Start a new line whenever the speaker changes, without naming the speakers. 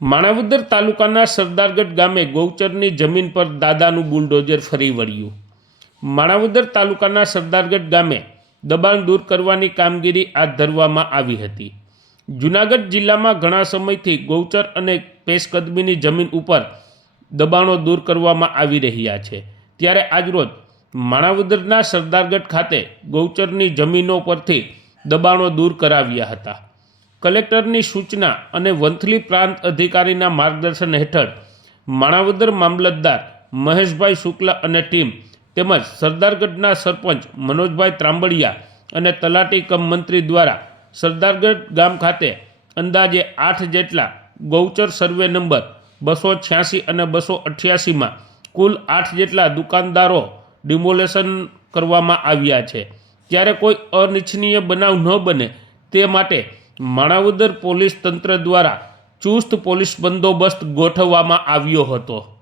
માણાવદર તાલુકાના સરદારગઢ ગામે ગૌચરની જમીન પર દાદાનું બુલડોઝર ફરી વળ્યું. માણાવદર તાલુકાના સરદારગઢ ગામે દબાણ દૂર કરવાની કામગીરી હાથ ધરવામાં આવી હતી. જૂનાગઢ જિલ્લામાં ઘણા સમયથી ગૌચર અને પેશકદમીની જમીન ઉપર દબાણો દૂર કરવામાં આવી રહ્યા છે. ત્યારે આજરોજ માણાવદરના સરદારગઢ ખાતે ગૌચરની જમીનો પરથી દબાણો દૂર કરાવ્યા હતા. કલેક્ટરની સૂચના અને વંથલી પ્રાંત અધિકારીના માર્ગદર્શન હેઠળ માણાવદર મામલતદાર મહેશભાઈ શુક્લા અને ટીમ તેમજ સરદારગઢના સરપંચ મનોજભાઈ ત્રાંબડિયા અને તલાટી કમ મંત્રી દ્વારા સરદારગઢ ગામ ખાતે અંદાજે આઠ જેટલા ગૌચર સર્વે નંબર બસો છ્યાસી અને બસો અઠ્યાસીમાં કુલ આઠ જેટલા દુકાનદારો ડિમોલેશન કરવામાં આવ્યા છે. ત્યારે કોઈ અનિચ્છનીય બનાવ ન બને તે માટે માણાવદર પોલીસ તંત્ર દ્વારા ચુસ્ત પોલીસ બંદોબસ્ત ગોઠવવામાં આવ્યો હતો.